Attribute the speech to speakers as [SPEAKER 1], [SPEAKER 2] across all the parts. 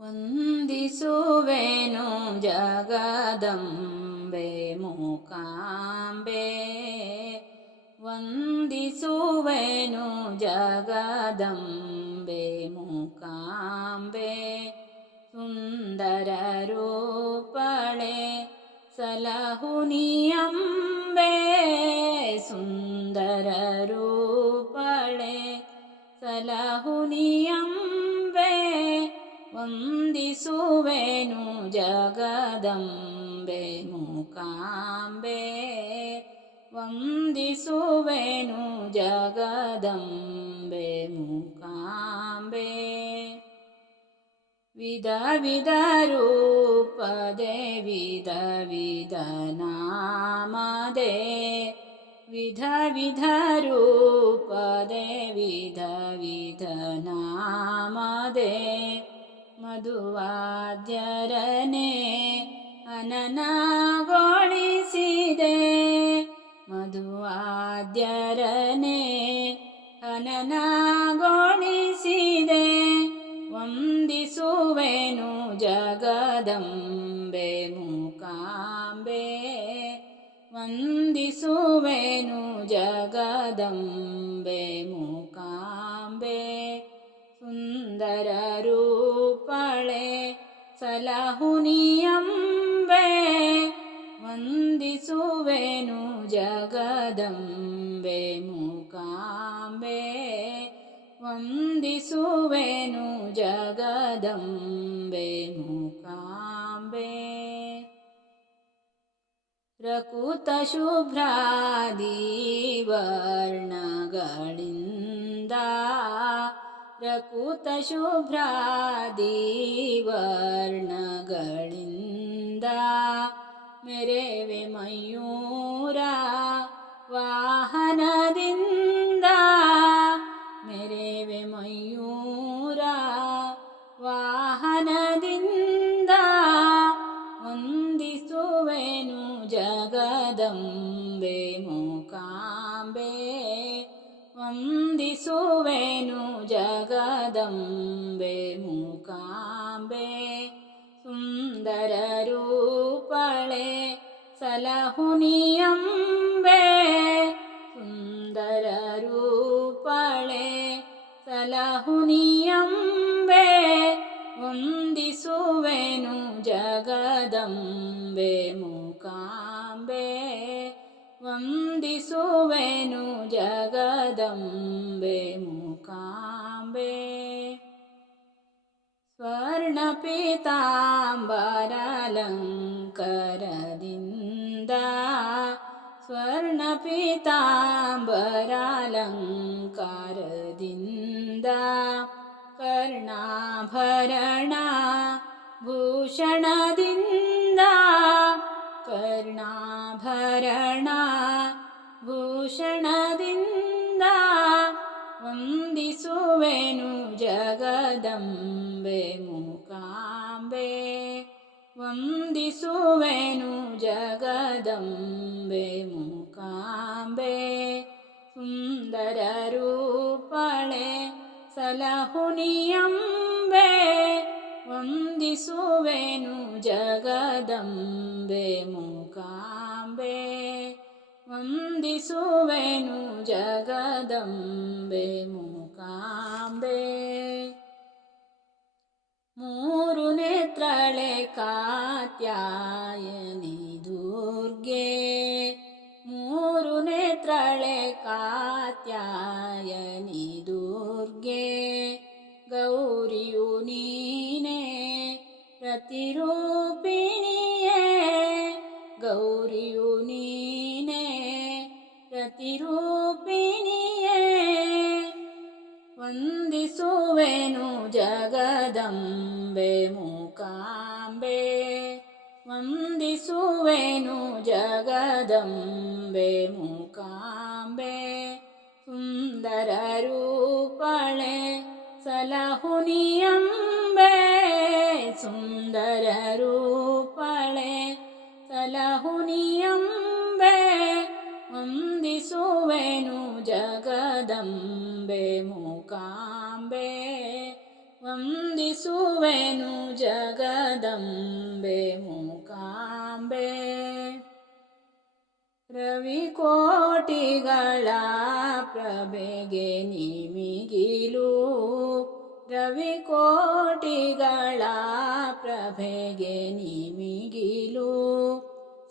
[SPEAKER 1] वन्द जगदम्बे मूकाम्बे वन्दि जगदम्बे मूकाम्बे सुन्दररूपणे सलहुनियम्बे सुन्दररूपणे सलाहुनियं वंदि सुवेणुजगदम्बे मूकाम्बे वंदि सुवेणुजगदम्बे मूकाम्बे विधविधरुपदेवि दविधनामदे विधविधरुपदेवीवि धनामदे ಮಧುವಾದ್ಯರನೆ ವಾದ್ಯರನೆ ಮಧುವಾದ್ಯರನೆ ಹನನ ವಂದಿಸುವೆನು ಜಗದಂಬೆ ಮುಕಾಂಬೆ ವಂದಿಸುವೆನು ಜಗದಂಬೆ ಮುಕಾಂಬೆ ಸುಂದರ लहुनि वन्दिसुवेनु मुकाम्बे मूकाम्बे जगदम्बे मुकाम्बे प्रकृतशुभ्रादिवर्णगनिन्दा प्रकृतशुभ्रादिवर्णगळिन्द मेरे वे मयूरा वाह मूकाम्बे सुन्दररूपळे सलहुनियम्बे सुन्दररूपळे सलहुनियम्बे वन्दिसुवेनु जगदम्बे मुकाम्बे वन्दिसुवेनु जगदम्बे मुकाम्बे स्वर्णपिताबरालङ्कारदि स्वर्णपिताबरालङ्कारदि कर्णाभरणा भूषणदि कर्णाभरणा भूषणदिन्दा वन्दि सुवेणुजगदम् वन्दिसुवेनु जगदम्बे मुकाम्बे सुन्दररूपणे सलहुनियम्बे वन्दिसुवेनु जगदम्बे मुकाम्बे वन्दिसुवेनु जगदम्बे मुकाम्बे मो नेत्रे कात्यायनी दुर्गे मोरु नेत्रे कात्यायनी दुर्गे गौर्युनी ने प्रतिरु ವಂದಿಸುವೆನು ಜಗದಂಬೆ ಮೂಕಾಂಬೆ ಸುಂದರ ರೂಪಳೇ ಸಲಹುನಿಯಂಬೆ ಸುಂದರ ರೂಪಳೆ ಸಲಹುನಿಯಂಬೆ ವಂದಿಸುವೆನು ಮಂದಿ ಜಗದಂಬೆ ಮೂಕಾಂಬೆ ವಂದಿಸುವೆನು ಜಗದಂಬೆ ಮು ರವಿ ಕೋಟಿಗಳ ನಿಮಿಗಿಲು ಪ್ರಭೆ ಗಿ ನಿಮಿಗಿಲು ರವಿ ಕೋಟಿ ಗಡ ಪ್ರಭೆ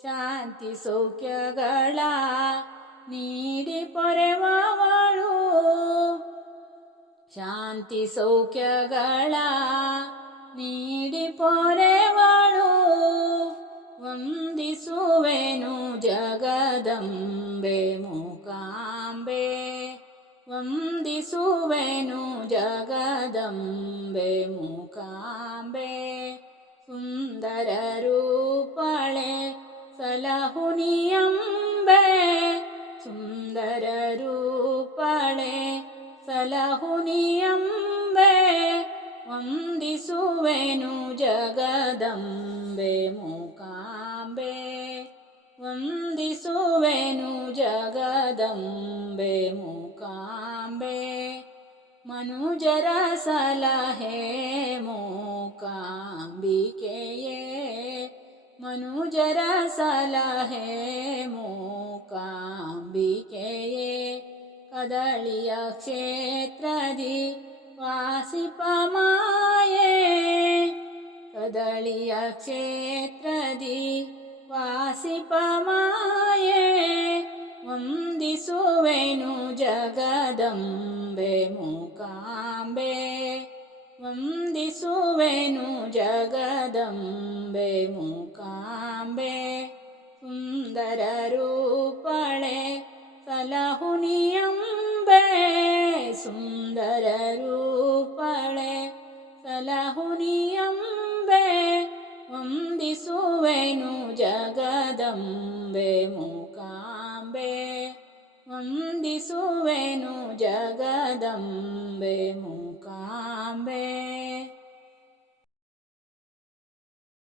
[SPEAKER 1] ಶಾಂತಿ ಸೌಖ್ಯಗಳ ನೀಡಿ ಪೊರೆವಳು ವಂದಿಸುವೆನು ಜಗದಂಬೆ ಮುಕಾಂಬೆ ವಂದಿಸುವೆನು ಜಗದಂಬೆ ಮುಕಾಂಬೆ ಸುಂದರ ರೂಪಳೆ ಸಲಹುನಿ ಅಂಬೆ ಸುಂದರ ರೂಪಳೆ ಸಲಹುನಿ ಅಂಬೆ ಒೇನು ಜಗದಂಬೆ ಮುಕಾಂಬೆ िसुवेणु जगदम्बे मूकाम्बे मनुजरसलहे मनुजरासलहे मू काम्बिके ए मनुजरासलहे मूकाम्बिके ए कदली कदलीयक्षेत्रदि ಕಾಶಿಪಾಯ ವಂದಿಸುವೆನು ಮೂಕಾಂಬೆ ಮುಕಾಂಬೆ ವಂದಿಸುವೆನು ಜಗದಂಬೆ ಮೂಕಾಂಬೆ ಸುಂದರ ರೂಪಳೆ ಸಲಹುನಿಯಂಬೆ ಸುಂದರ ರೂಪಳೆ ಸಲಹುನಿಮ ವಂದಿಸುವೆನು ಜಗದಂಬೆ ಮೂಕಾಂಬೆ ವಂದಿಸುವೆನು ಜಗದಂಬೆ ಮೂಕಾಂಬೆ